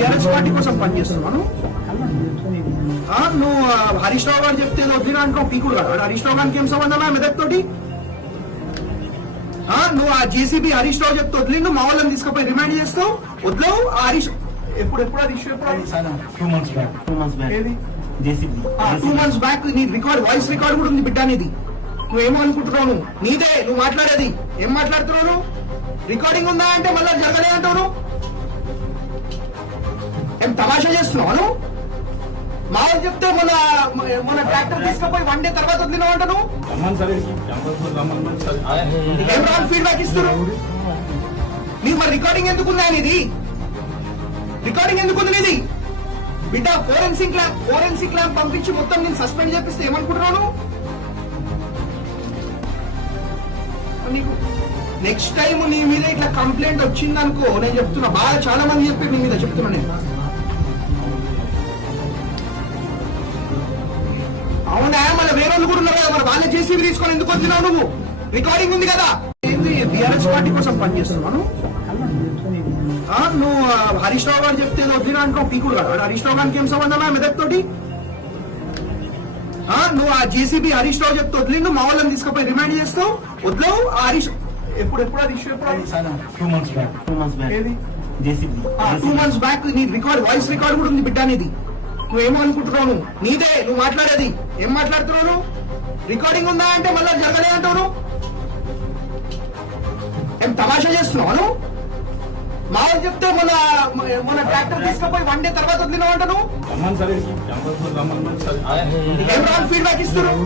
TRS party కోసం పనిచేస్తున్నాను. నువ్వు హరీష్ రావు గారు చెప్తే వద్దినా అంటావు పీకుడు కదా. హరీష్ రావు గారికి ఏం సంబంధమా మెదక్ తోటి? నువ్వు ఆ జేసీబీ హరీష్ రావు చెప్తే వదిలిండు, మా వాళ్ళని తీసుకుపోయి రిమైండ్ చేస్తావు. వదిలేవు ఆ హరీష్ ఎప్పుడు Harish 2 months back. 2 months back. ఏది JCB. 2 months బ్యాక్ నీ రికార్డ్ వాయిస్ రికార్డ్ కూడా ఉంది బిడ్డ నీది. నువ్వేమో అనుకుంటున్నావు? నువ్వు నీదే నువ్వు మాట్లాడేది. ఏం మాట్లాడుతున్నావు నువ్వు? రికార్డింగ్ ఉందా అంటే మళ్ళీ జరగలే అంటావు. నువ్వు ఏం తమాషా చేస్తున్నావు? నువ్వు మా వాళ్ళు చెప్తే మన ట్రాక్టర్ తీసుకుపోయి 1 day తర్వాత వదిలినావు అంట. నువ్వు ఏం రాంగ్ ఫీడ్బ్యాక్ ఇస్తున్నావు? నీకు మరి రికార్డింగ్ ఎందుకుందా నీది? రికార్డింగ్ ఎందుకుంది నీది? బిడ్డ ఫోరెన్సిక్ ల్యాబ్ పంపించి మొత్తం నేను సస్పెండ్ చేపిస్తే ఏమనుకుంటున్నాను? నీకు నెక్స్ట్ టైం నీ మీద ఇట్లా కంప్లైంట్ వచ్చిందనుకో, నేను చెప్తున్నా, బాగా చాలా మంది చెప్పి నీ మీద చెప్తున్నా నేను. అవునా, మన వేరే వాళ్ళు కూడా ఉన్నారు కదా, మరి వాళ్ళే జేసీబీ తీసుకొని ఎందుకు వదిలినావు? నువ్వు రికార్డింగ్ ఉంది కదా. ఏంది టీఆర్ఎస్ పార్టీ కోసం పనిచేస్తున్నాను. నువ్వు హరీష్ రావు గారు చెప్తే వద్దినా అంటావు పీకుడు కదా. హరీష్ రావు గారికి ఏం సంబంధమా మెదక్ తోటి? నువ్వు ఆ జేసీబీ హరీష్ రావు చెప్తే వదిలిండు, మా వాళ్ళని తీసుకుపోయి రిమైండ్ చేస్తావు. వదిలేవు ఆ హరీష్ ఎప్పుడు Harish 2 months back. 2 months back. ఏది JCB. 2 months బ్యాక్ నీ రికార్డ్ వాయిస్ రికార్డ్ కూడా ఉంది బిడ్డ నీది. నువ్వేమో అనుకుంటున్నావు? నువ్వు నీదే నువ్వు మాట్లాడేది. ఏం మాట్లాడుతున్నావు? నువ్వు రికార్డింగ్ ఉందా అంటే మళ్ళీ జరగలే అంటావు. నువ్వు ఏం తమాషా చేస్తున్నావు? నువ్వు మా వాళ్ళు చెప్తే మన ట్రాక్టర్ తీసుకుపోయి 1 day తర్వాత వదిలినావు అంట. నువ్వు ఏం రాంగ్ ఫీడ్బ్యాక్ ఇస్తున్నావు?